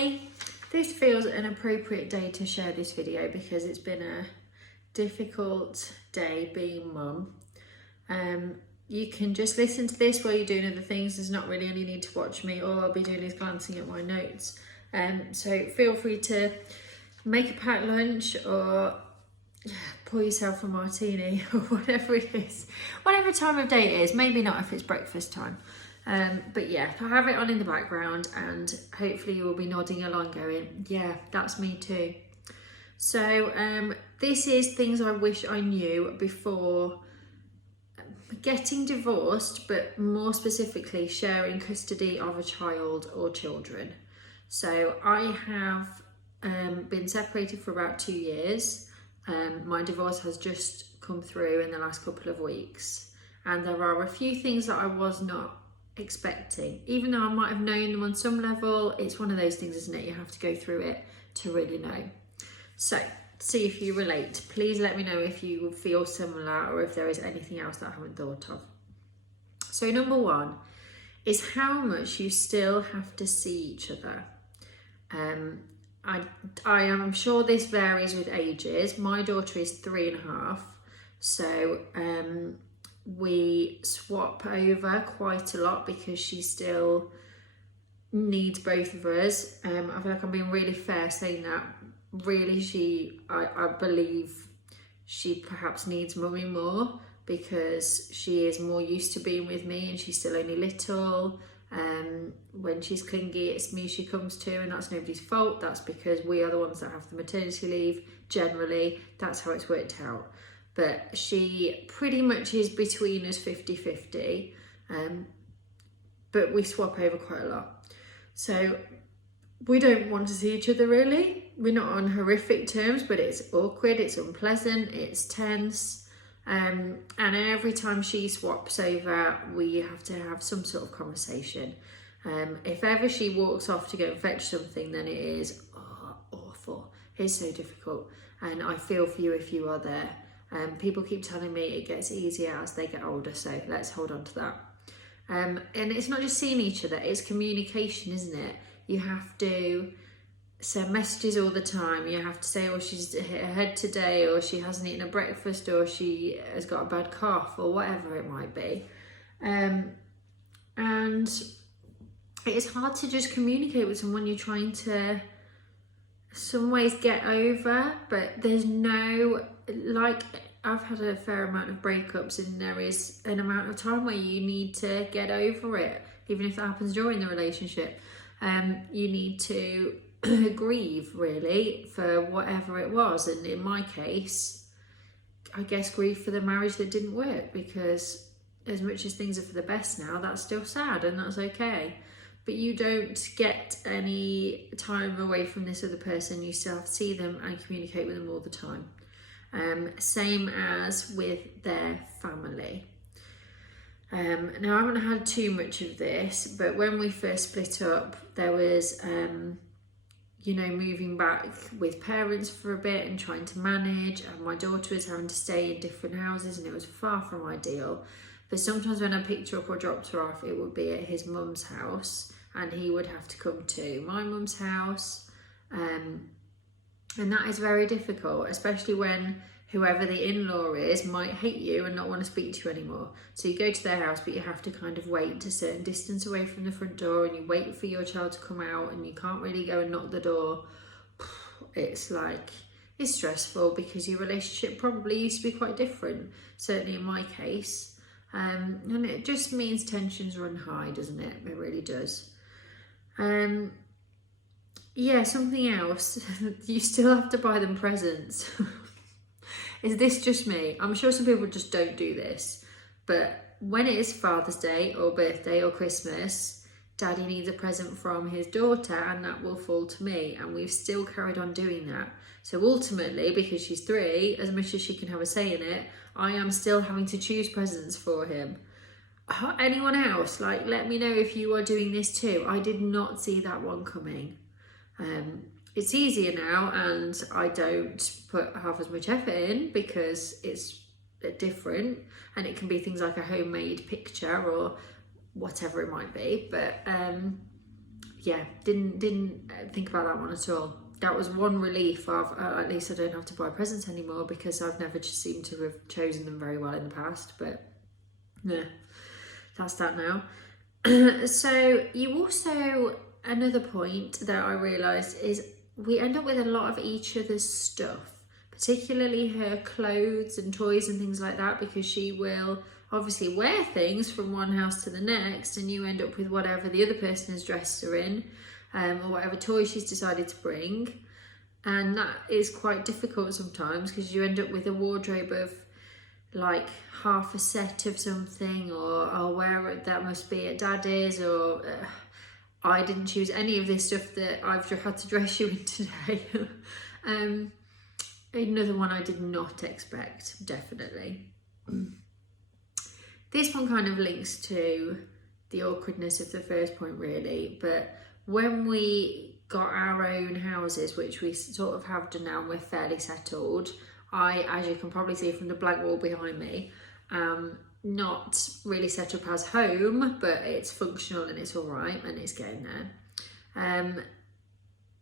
Hi! This feels an appropriate day to share this video because it's been a difficult day being mum. You can just listen to this while you're doing other things. There's not really any need to watch me. All I'll be doing is glancing at my notes. So feel free to make a packed lunch or pour yourself a martini or whatever it is. Whatever time of day it is. Maybe not if it's breakfast time. But yeah, I have it on in the background and hopefully you will be nodding along going, yeah, that's me too. So this is things I wish I knew before getting divorced, but more specifically sharing custody of a child or children. So I have been separated for about 2 years. My divorce has just come through in the last couple of weeks, and there are a few things that I was not expecting. Even though I might have known them on some level, it's one of those things, isn't it? You have to go through it to really know. So see if you relate. Please let me know if you feel similar or if there is anything else that I haven't thought of. So number one is how much you still have to see each other. I am sure this varies with ages. My daughter is 3.5, so we swap over quite a lot because she still needs both of us. I feel like I'm being really fair saying that. Really, I believe she perhaps needs mummy more because she is more used to being with me and she's still only little. When she's clingy, it's me she comes to, and that's nobody's fault. That's because we are the ones that have the maternity leave. Generally, that's how it's worked out. But she pretty much is between us 50-50, but we swap over quite a lot. So we don't want to see each other really. We're not on horrific terms, but it's awkward, it's unpleasant, it's tense. And every time she swaps over, we have to have some sort of conversation. If ever she walks off to go and fetch something, then it is awful. It's so difficult. And I feel for you if you are there. People keep telling me it gets easier as they get older, so let's hold on to that. And it's not just seeing each other, it's communication, isn't it? You have to send messages all the time. You have to say, oh, she's hit her head today, or she hasn't eaten a breakfast, or she has got a bad cough, or whatever it might be. And it's hard to just communicate with someone you're trying to, some ways, get over, but there's no, like, I've had a fair amount of breakups, and there is an amount of time where you need to get over it, even if that happens during the relationship. You need to grieve, really, for whatever it was. And in my case, I guess grieve for the marriage that didn't work, because as much as things are for the best now, that's still sad, and that's okay. But you don't get any time away from this other person. You still have to see them and communicate with them all the time. Same as with their family. Now, I haven't had too much of this, but when we first split up, there was, moving back with parents for a bit and trying to manage, and my daughter was having to stay in different houses, and it was far from ideal. But sometimes when I picked her up or dropped her off, it would be at his mum's house, and he would have to come to my mum's house. And that is very difficult, especially when whoever the in-law is might hate you and not want to speak to you anymore. So you go to their house, but you have to kind of wait a certain distance away from the front door, and you wait for your child to come out, and you can't really go and knock the door. It's stressful because your relationship probably used to be quite different, certainly in my case. And it just means tensions run high, doesn't it? It really does. Yeah, something else. You still have to buy them presents. Is this just me? I'm sure some people just don't do this, but when it is Father's Day or birthday or Christmas, Daddy needs a present from his daughter, and that will fall to me, and we've still carried on doing that. So ultimately, because she's 3, as much as she can have a say in it, I am still having to choose presents for him. Anyone else, let me know if you are doing this too. I did not see that one coming. It's easier now, and I don't put half as much effort in because it's different, and it can be things like a homemade picture or whatever it might be. But yeah, didn't think about that one at all. That was one relief of, at least I don't have to buy presents anymore, because I've never just seemed to have chosen them very well in the past, but yeah, that's that now. So you also, another point that I realised is we end up with a lot of each other's stuff, particularly her clothes and toys and things like that, because she will obviously wear things from one house to the next, and you end up with whatever the other person has dressed her in, or whatever toy she's decided to bring. And that is quite difficult sometimes, because you end up with a wardrobe of like half a set of something, or where that must be at daddy's, or I didn't choose any of this stuff that I've had to dress you in today. Another one I did not expect, definitely. This one kind of links to the awkwardness of the first point, really, but when we got our own houses, which we sort of have done now and we're fairly settled, as you can probably see from the blank wall behind me, not really set up as home, but it's functional and it's all right and it's getting there.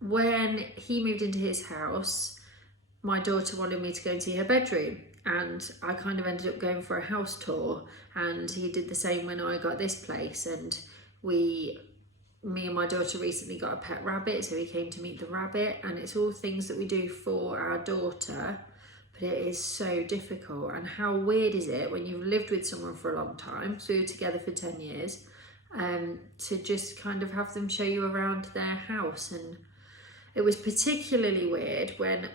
When he moved into his house, my daughter wanted me to go and see her bedroom, and I kind of ended up going for a house tour, and he did the same when I got this place. And me and my daughter recently got a pet rabbit, so he came to meet the rabbit, and it's all things that we do for our daughter, but it is so difficult. And how weird is it when you've lived with someone for a long time, so we were together for 10 years, to just kind of have them show you around their house. And it was particularly weird when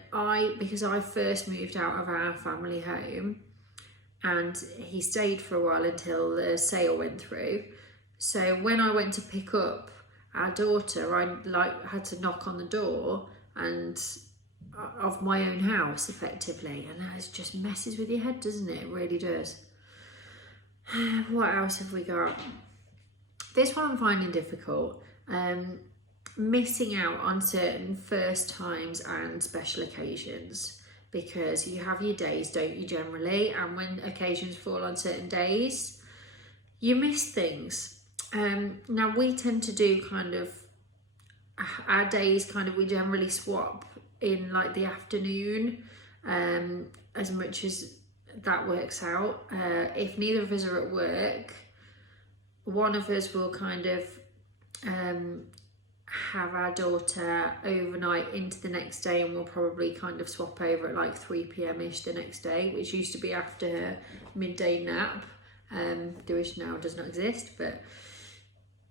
because I first moved out of our family home, and he stayed for a while until the sale went through. So when I went to pick up our daughter, I had to knock on the door of my own house, effectively, and that just messes with your head, doesn't it? It really does. What else have we got? This one I'm finding difficult. Missing out on certain first times and special occasions, because you have your days, don't you, generally, and when occasions fall on certain days, you miss things. Now we tend to do kind of our days we generally swap in like the afternoon, as much as that works out. If neither of us are at work, one of us will kind of have our daughter overnight into the next day, and we'll probably kind of swap over at like 3 p.m. ish the next day, which used to be after her midday nap, which now does not exist. But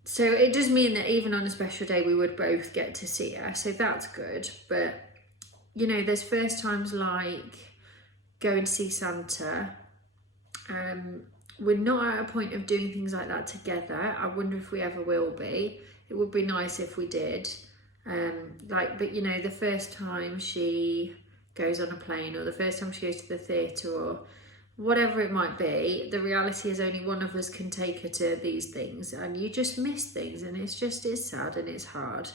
so it does mean that even on a special day we would both get to see her, so that's good. But you know, there's first times like going to see Santa. We're not at a point of doing things like that together. I wonder if we ever will be. It would be nice if we did. But you know, the first time she goes on a plane, or the first time she goes to the theatre, or whatever it might be, the reality is only one of us can take her to these things, and you just miss things, and it's sad and it's hard.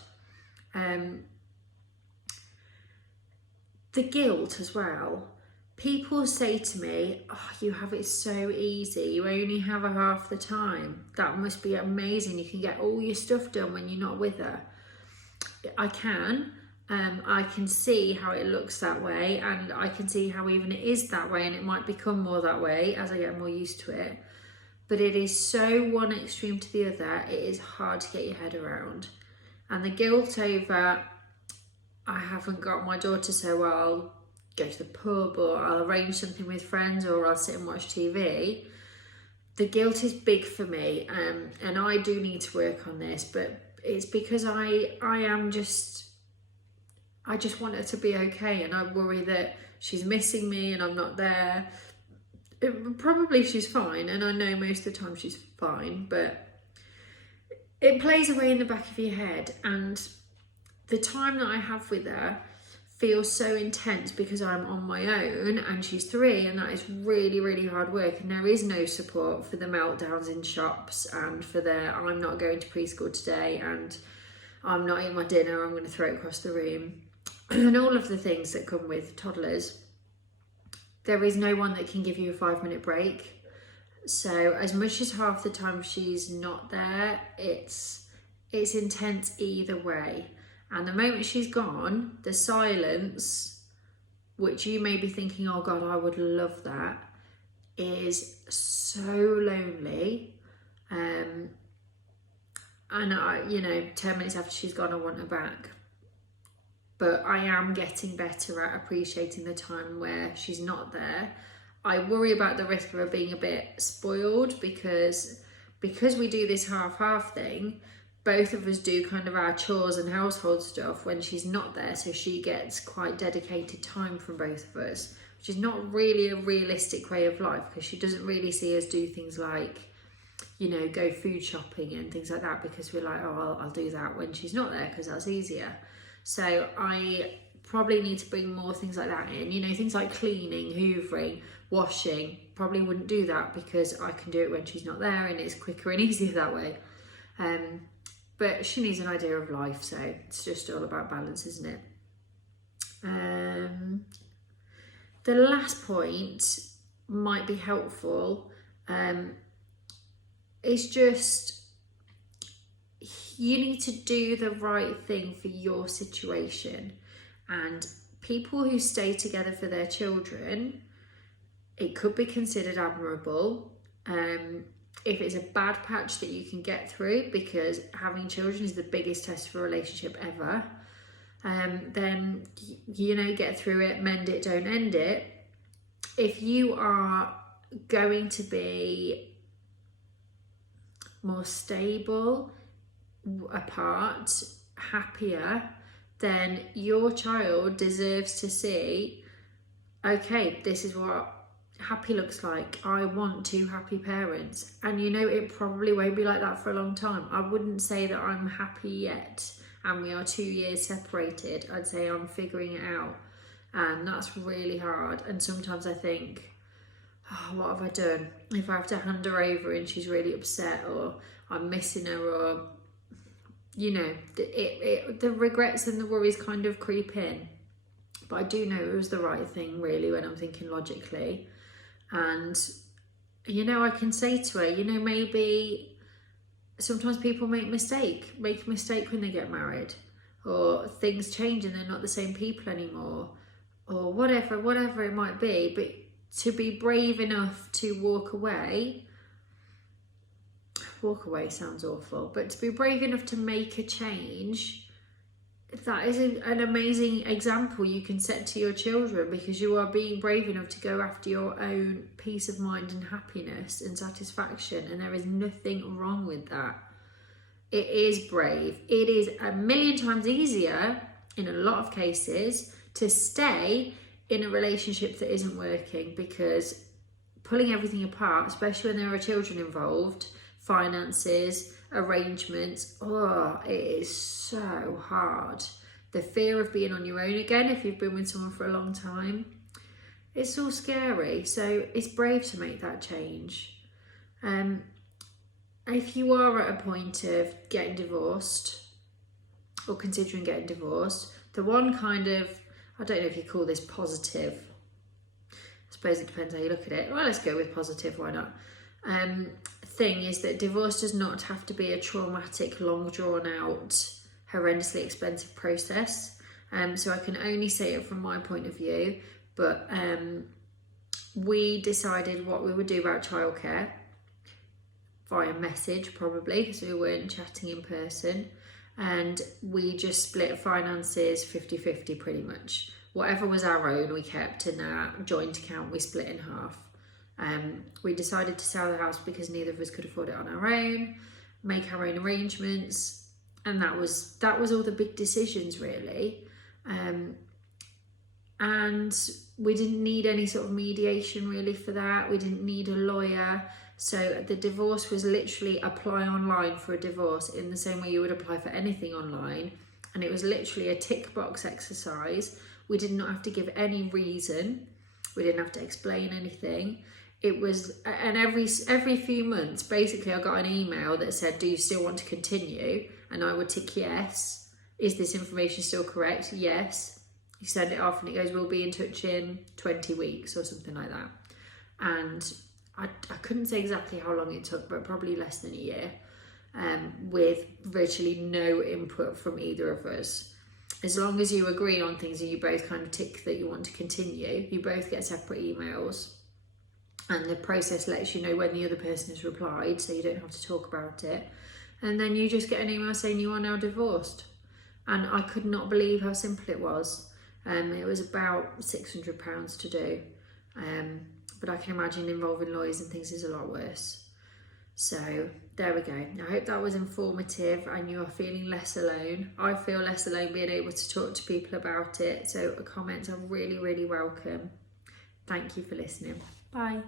The guilt as well. People say to me, oh, you have it so easy, you only have her half the time. That must be amazing, you can get all your stuff done when you're not with her. I can see how it looks that way, and I can see how even it is that way, and it might become more that way as I get more used to it. But it is so one extreme to the other, it is hard to get your head around. And the guilt over, I haven't got my daughter, so I'll go to the pub, or I'll arrange something with friends, or I'll sit and watch TV. The guilt is big for me, and I do need to work on this, but it's because I just want her to be okay, and I worry that she's missing me and I'm not there. Probably she's fine, and I know most of the time she's fine, but it plays away in the back of your head, and the time that I have with her feels so intense because I'm on my own and she's 3, and that is really, really hard work, and there is no support for the meltdowns in shops, and for I'm not going to preschool today, and I'm not eating my dinner, I'm going to throw it across the room, and all of the things that come with toddlers. There is no one that can give you a 5-minute break. So as much as half the time she's not there, it's it's intense either way. And the moment she's gone, the silence, which you may be thinking, oh God, I would love that, is so lonely. And 10 minutes after she's gone, I want her back. But I am getting better at appreciating the time where she's not there. I worry about the risk of her being a bit spoiled because we do this half-half thing. Both of us do kind of our chores and household stuff when she's not there, so she gets quite dedicated time from both of us, which is not really a realistic way of life because she doesn't really see us do things like, go food shopping and things like that, because we're like, oh, I'll do that when she's not there because that's easier. So I probably need to bring more things like that in, things like cleaning, hoovering, washing. Probably wouldn't do that because I can do it when she's not there and it's quicker and easier that way. But she needs an idea of life, so it's just all about balance, isn't it? The last point might be helpful. It's just, you need to do the right thing for your situation. And people who stay together for their children, it could be considered admirable. If it's a bad patch that you can get through, because having children is the biggest test for a relationship ever, then, get through it, mend it, don't end it. If you are going to be more stable, apart, happier, then your child deserves to see, okay, this is what happy looks like. I want two happy parents. And it probably won't be like that for a long time. I wouldn't say that I'm happy yet and we are 2 years separated. I'd say I'm figuring it out, and that's really hard. And sometimes I think, oh, what have I done? If I have to hand her over and she's really upset, or I'm missing her, or the regrets and the worries kind of creep in. But I do know it was the right thing, really, when I'm thinking logically. And I can say to her, maybe sometimes people make a mistake when they get married, or things change and they're not the same people anymore, or whatever it might be. But to be brave enough to walk away sounds awful, but to be brave enough to make a change, that is an amazing example you can set to your children, because you are being brave enough to go after your own peace of mind and happiness and satisfaction, and there is nothing wrong with that. It is brave. It is a million times easier in a lot of cases to stay in a relationship that isn't working, because pulling everything apart, especially when there are children involved, finances, arrangements, it is so hard. The fear of being on your own again, if you've been with someone for a long time, it's all scary. So it's brave to make that change. If you are at a point of getting divorced or considering getting divorced, the one kind of, I don't know if you call this positive, I suppose it depends how you look at it. Well, let's go with positive, why not? Thing is that divorce does not have to be a traumatic, long drawn out, horrendously expensive process. So I can only say it from my point of view, but we decided what we would do about childcare via message, probably, because we weren't chatting in person, and we just split finances 50-50 pretty much. Whatever was our own we kept, and our joint account we split in half. We decided to sell the house because neither of us could afford it on our own, make our own arrangements, and that was all the big decisions, really. And we didn't need any sort of mediation really for that. We didn't need a lawyer. So the divorce was literally apply online for a divorce in the same way you would apply for anything online. And it was literally a tick box exercise. We did not have to give any reason. We didn't have to explain anything. It was, and every few months, basically, I got an email that said, do you still want to continue? And I would tick yes. Is this information still correct? Yes. You send it off and it goes, we'll be in touch in 20 weeks or something like that. And I couldn't say exactly how long it took, but probably less than a year. with virtually no input from either of us. As long as you agree on things and you both kind of tick that you want to continue, you both get separate emails, and the process lets you know when the other person has replied, so you don't have to talk about it. And then you just get an email saying you are now divorced. And I could not believe how simple it was. It was about £600 to do. But I can imagine involving lawyers and things is a lot worse. So there we go. I hope that was informative and you are feeling less alone. I feel less alone being able to talk to people about it. So comments are really, really welcome. Thank you for listening. Bye.